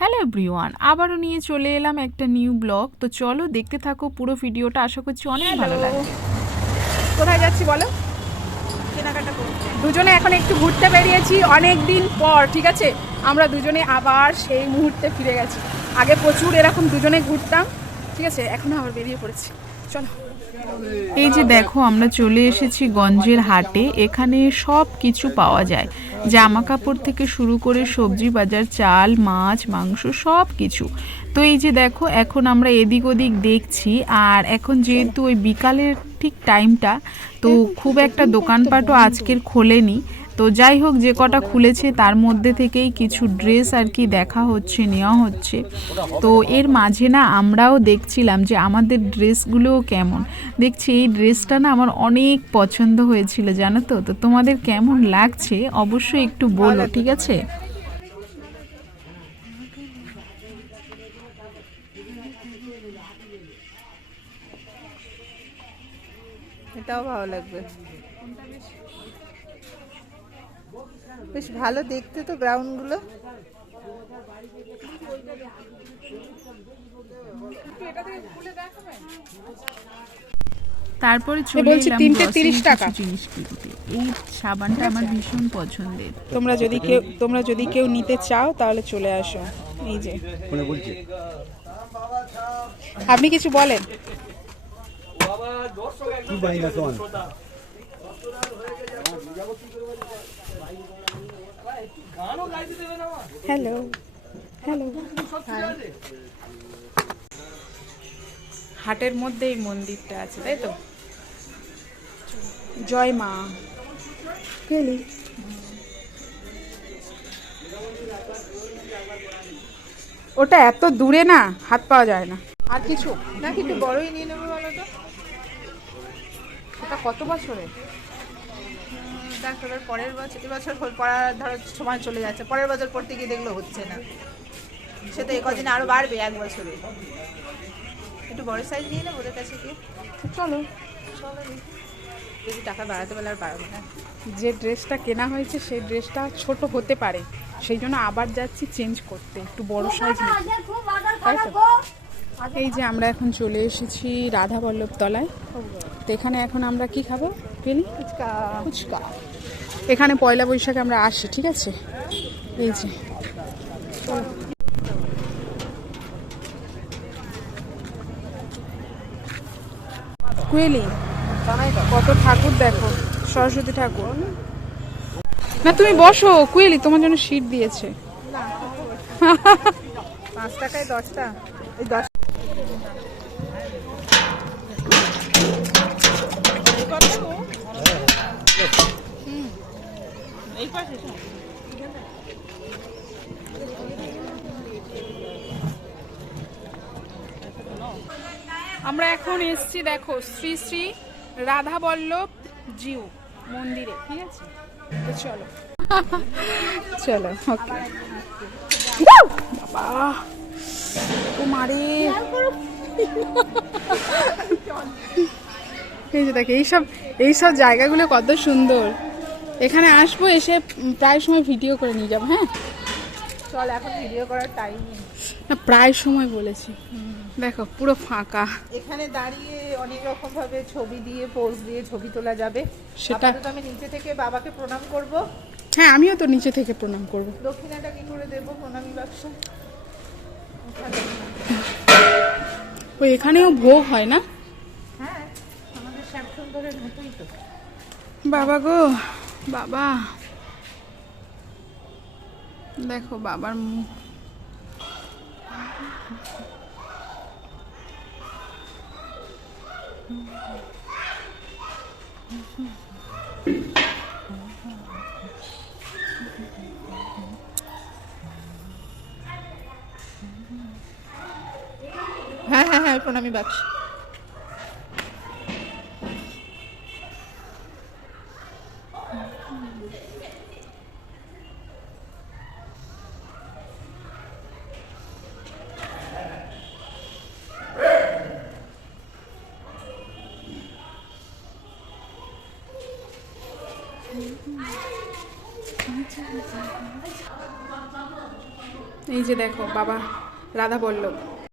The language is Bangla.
হ্যালো এভরিওয়ান আবারও নিয়ে চলে এলাম একটা নিউ ব্লগ তো চলো দেখতে থাকো পুরো ভিডিওটা আশা করছি অনেক ভালো লাগবে। কোথায় যাচ্ছি বলো? কেনাকাটা দুজনে এখন একটু ঘুরতে বেরিয়েছি অনেক দিন পর ঠিক আছে? আমরা দুজনে আবার সেই মুহূর্তে ফিরে গেছি। আগে প্রচুর এরকম দুজনে ঘুরতাম ঠিক আছে? এখন আবার বেরিয়ে পড়েছি। চলো। এই যে দেখো, আমরা চলে এসেছি গঞ্জের হাটে। এখানে সব কিছু পাওয়া যায়। জামা কাপড় থেকে শুরু করে সবজি বাজার, চাল, মাছ, মাংস সব কিছু। তো এই যে দেখো, এখন আমরা এদিক ওদিক দেখছি। আর এখন যেহেতু ওই বিকালের ঠিক টাইমটা তো খুব একটা দোকানপাটও আজকের খোলেনি। তো যাই হোক, যে কটা খুলেছে তার মধ্যে থেকেই কিছু ড্রেস আর কি দেখা হচ্ছে, নেওয়া হচ্ছে। তো এর মাঝে না আমরাও দেখছিলাম যে আমাদের ড্রেসগুলোও কেমন। দেখছি এই ড্রেসটা না আমার অনেক পছন্দ হয়েছিল, জানো তো? তো তোমাদের কেমন লাগছে অবশ্যই একটু বলো, ঠিক আছে? এটাও ভালো লাগবে। বেশ ভালো দেখতে তো ব্রাউনগুলো তারপরে চলে এলাম তিনটে grocery 30 কিছু টাকা। জিনিস কিনতে। এই সাবানটা আমার ভীষণ পছন্দের। তোমরা যদি কেউ তোমরা যদি কেউ নিতে চাও তাহলে চলে আসো। এই যে। আপনি কিছু বলেন কি বানিয়ে তোমার হ্যালো হ্যালো। হাটের মধ্যে এই মন্দিরটা আছে তাই তো? জয় মা। গেলি ওটা এত দূরে না হাত পাওয়া যায় না। আর কিছু? না একটু বড়ই নিয়ে নেব বলো তো? ওটা কত বছরের? দেখ এবার পরের বছর এবছর হল- পড়ার ধরো সময় চলে যাচ্ছে পরের বছর পড়তে গিয়ে দেখল হচ্ছে না। সে তো এই কদিন আরও বাড়বে এক বছরে। একটু বড় সাইজ নিয়ে নেব ওদের কাছে কি চলো। চলো যদি টাকা বাড়াতে পারলে আর বাড়াবো না। যে ড্রেসটা কেনা হয়েছে সেই ড্রেসটা ছোট হতে পারে। সেই জন্য আবার যাচ্ছি চেঞ্জ করতে একটু বড় সাইজ তাই তো? এই যে আমরা এখন চলে এসেছি রাধা বল্লভ তলায় তো এখানে এখন আমরা কি খাব? পেলি ফুচকা। এখানে পয়লা বৈশাখে আমরা আসি ঠিক আছে? এই যে। কুয়েলি কত ঠাকুর দেখো সরস্বতী ঠাকুর। না তুমি বসো কুয়েলি তোমার জন্য সিট দিয়েছে। পাঁচ টাকায় দশটা। এই দশ আমরা এখন এসছি, দেখো, শ্রী শ্রী রাধা বল্লভ জিউ মন্দিরে, ঠিক আছে? চলো। চলো, ওকে। এই যে দেখো, এইসব এইসব জায়গাগুলো কত সুন্দর। এখানে আসব এসে প্রায় সময় ভিডিও করে নিয়ে যাব হ্যাঁ? চল এখন ভিডিও করার টাইম না প্রায় সময় বলেছি। দেখো পুরো ফাঁকা। এখানে দাঁড়িয়ে অনেক রকম ভাবে ছবি দিয়ে পোজ দিয়ে ছবি তোলা যাবে। সেটা- আমি নিচে থেকে বাবাকে প্রণাম করব। হ্যাঁ আমিও তো নিচে থেকে প্রণাম করব। দক্ষিণাটা কি করে দেবো প্রণামী বাক্স? ওই এখানেও ভোগ হয় না? হ্যাঁ আমাদের শ্যামসুন্দরের মতোই তো। বাবা গো। বাবা। দেখো বাবার মুখ। হ্যাঁ হ্যাঁ হ্যাঁ প্রণামী বাক্স এই যে দেখো বাবা রাধা বল্লভ